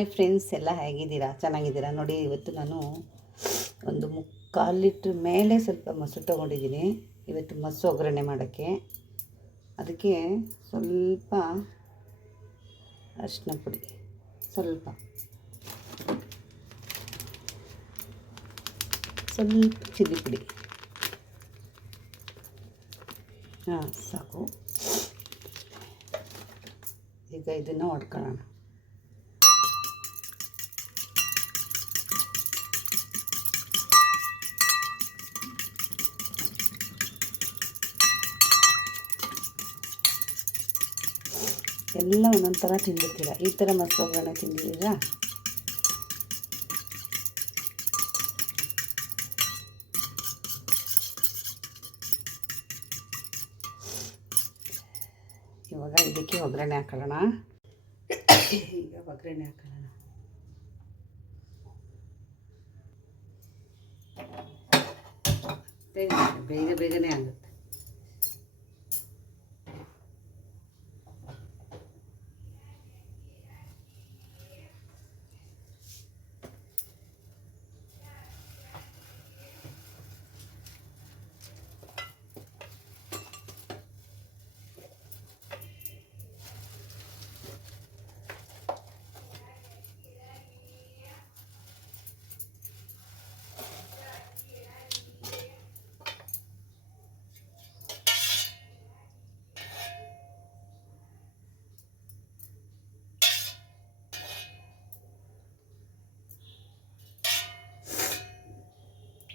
Hi friends ಎಲ್ಲ ಹೇಗಿದ್ದೀರಾ? ಚೆನ್ನಾಗಿದ್ದೀರಾ? ನೋಡಿ, ಇವತ್ತು ನಾನು ಒಂದು ಮುಕ್ಕಾಲು ಲೀಟ್ರ್ ಮೇಲೆ ಸ್ವಲ್ಪ ಮೊಸರು ತೊಗೊಂಡಿದ್ದೀನಿ. ಇವತ್ತು ಮೊಸರು ಒಗ್ಗರಣೆ ಮಾಡೋಕ್ಕೆ. ಅದಕ್ಕೆ ಸ್ವಲ್ಪ ಅರಿಶಿನ ಪುಡಿ. ಸ್ವಲ್ಪ. ಸ್ವಲ್ಪ ಚಿಲ್ಲಿ ಪುಡಿ. ಹಾಂ, ಸಾಕು. ಈಗ ಇದನ್ನು ಹೊಡ್ಕೊಳ್ಳೋಣ ಎಲ್ಲ ಒಂದೊಂದು ಥರ ತಿಂದಿರ್ತೀರ ಈ ಥರ ಮೊಸರು ಒಗ್ಗರಣೆ ತಿಂದಿದ್ದೀರಾ? ಇವಾಗ ಇದಕ್ಕೆ ಒಗ್ಗರಣೆ ಹಾಕೊಳ್ಳೋಣ. ಈಗ ಒಗ್ಗರಣೆ ಹಾಕೊಳ್ಳೋಣ. ಬೇಗ ಬೇಗ ಬೇಗನೆ ಆಗುತ್ತೆ.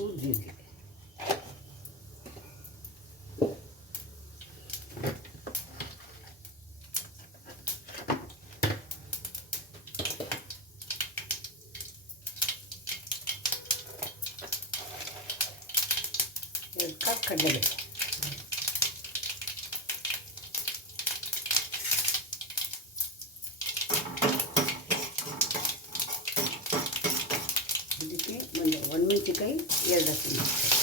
холодильник. Как когда ಒಣಮೆಣಸಿಕಾಯಿ ಎರಡು ಹಸಿಮೆಣಸಿಕಾಯಿ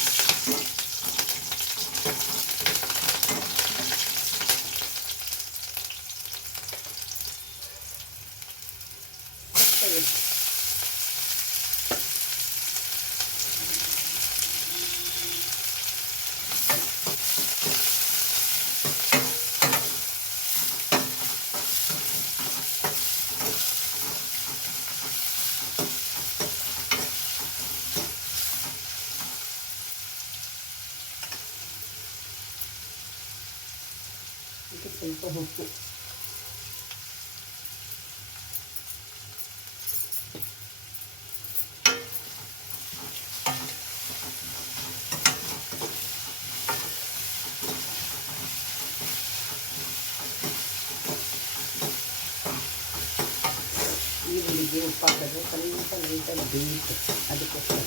ಸ್ವಲ್ಪ ಉಪ್ಪು ಈರುಳ್ಳಿಗೆ ಉಪ್ಪು ಹಾಕಿದ್ರೆ ಸ್ವಲ್ಪ ಲೈಟಾಗಿ ಬೇಯಿತು ಅದಕ್ಕೋಸ್ಕರ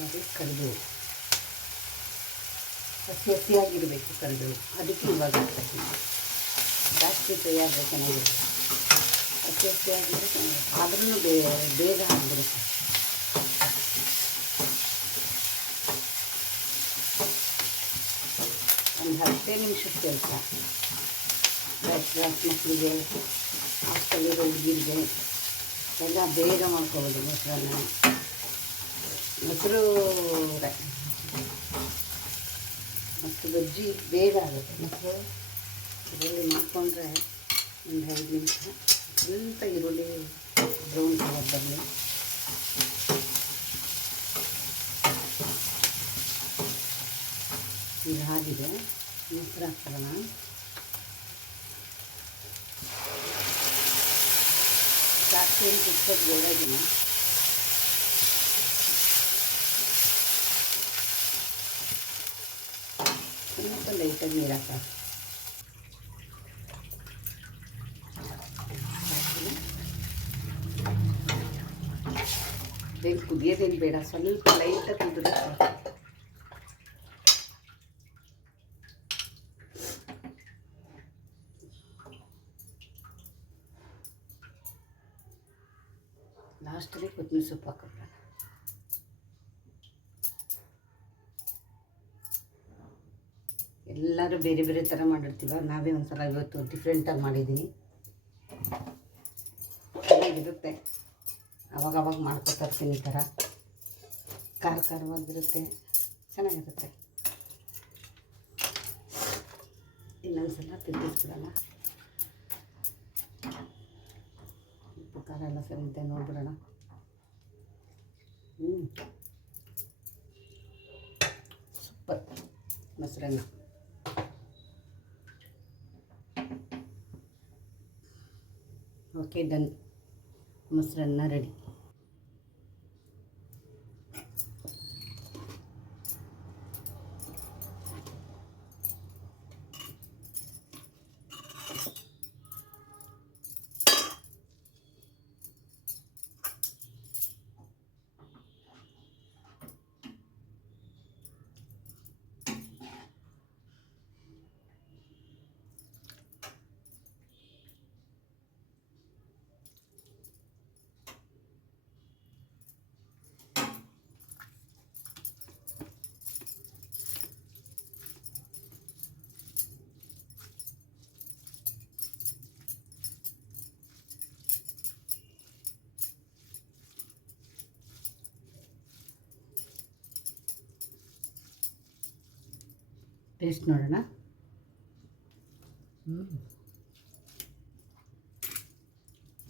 ನೋಡಿ ಕರಿಬೇವು ಹಸಿ ಹಸಿಯಾಗಿರಬೇಕು ಕರಿಬೇವು ಅದಕ್ಕೆ ಇವಾಗ ಜಾಸ್ತಿ ತಯಾರು ಚೆನ್ನಾಗಿರುತ್ತೆ. ಹಸಿ ಹಸಿಯಾಗಿದ್ರೆ ಚೆನ್ನಾಗಿರುತ್ತೆ. ಆದ್ರೂ ಬೇ, ಬೇಗ ಆಗಿಬಿಡುತ್ತೆ ಒಂದು ಹತ್ತೇ ನಿಮಿಷದ ಕೆಲಸ. ಬ್ಯಾಚ್ ಬ್ಯಾಚ್ ಮಕ್ಕಳಿಗೆ ಹಾಸ್ಟೆಲಿರೋ ಹುಡುಗಿರಿಗೆ, ಎಲ್ಲ ಬೇಗ ಮಾಡ್ಕೋಬೋದು ಮೊಸರನ್ನ ಮೊಸರು ಮತ್ತು ಬಜ್ಜಿ ಬೇಗ ಆಗುತ್ತೆ. ಮೊಸರು ಅದರಲ್ಲಿ ಮಾಡಿಕೊಂಡ್ರೆ ಒಂದು ಐದು ನಿಮಿಷ. ಸ್ವಲ್ಪ ಈರುಳ್ಳಿ ಬ್ರೌನ್ ಕಲರ್ ಬರಲಿ. ಇದು ಆಗಿದೆ. ಮೊಸರು ಹಾಕ್ಕೊಳ್ಳೋಣ. ಜಾಸ್ತಿ ಏನು ಕುಕ್ಕೋದು ಬೇಡ ಸ್ವಲ್ಪ ಲೈಟಾಗಿ ನೀರು ಹಾಕ ಬೇಗ ಕುದಿಯೋದೇನು ಬೇಡ ಸ್ವಲ್ಪ ಲೈಟಾಗಿ ಕುದಿದ್ರೆ ಸಾಕು ಲಾಸ್ಟಲ್ಲಿ ಕೊತ್ತಂಬರಿ ಸೊಪ್ಪು ಹಾಕೋಣ ಎಲ್ಲರೂ ಬೇರೆ ಬೇರೆ ಥರ ಮಾಡಿರ್ತೀವ. ನಾವೇ ಒಂದ್ಸಲ ಇವತ್ತು ಡಿಫ್ರೆಂಟಾಗಿ ಮಾಡಿದ್ದೀನಿ ಚೆನ್ನಾಗಿರುತ್ತೆ. ಅವಾಗ ಅವಾಗ ಮಾಡ್ಕೊತಾ ಇರ್ತೀನಿ ಈ ಥರ. ಖಾರ ಖಾರವಾಗಿರುತ್ತೆ. ಚೆನ್ನಾಗಿರುತ್ತೆ. ಇನ್ನೊಂದ್ಸಲ ತಿರುಗಿಸ್ಬಿಡೋಣ. ಉಪ್ಪು, ಖಾರ ಎಲ್ಲ ಸರಿಯುತ್ತೆ ನೋಡ್ಬಿಡೋಣ. ಹ್ಞೂ ಸೂಪರ್. ಮೊಸರನ್ನ. ಓಕೆ ಡನ್ ಮೊಸರನ್ನ ರೆಡಿ ಟೇಸ್ಟ್ ನೋಡೋಣ.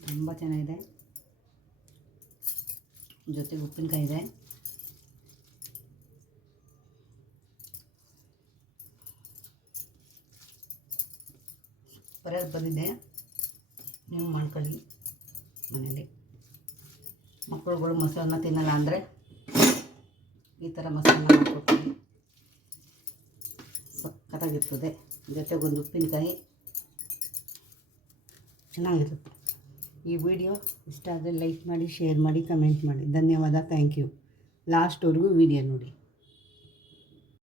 ತುಂಬ ಚೆನ್ನಾಗಿದೆ. ಜೊತೆಗೆ ಉಪ್ಪಿನಕಾಯಿ ಇದೆ. ಸೂಪರಾಗಿ ಬಂದಿದೆ. ನೀವು ಮಾಡ್ಕೊಳ್ಳಿ ಮನೇಲಿ ಮಕ್ಕಳುಗಳು ಮೊಸರನ್ನ ತಿನ್ನಲ್ಲ ಅಂದರೆ ಈ ಥರ ಮೊಸರನ್ನ ಮಾಡ್ಕೊಡ್ತೀನಿ. ಸಖತ್ತಾಗಿರ್ತದೆ ಜೊತೆಗೊಂದು ಉಪ್ಪಿನಕಾಯಿ. ಚೆನ್ನಾಗಿರುತ್ತೆ. ಈ ವಿಡಿಯೋ ಇಷ್ಟ ಆದರೆ ಲೈಕ್ ಮಾಡಿ, ಶೇರ್ ಮಾಡಿ, ಕಮೆಂಟ್ ಮಾಡಿ. ಧನ್ಯವಾದ. Thank you. ಲಾಸ್ಟ್ವರೆಗೂ ವಿಡಿಯೋ ನೋಡಿ.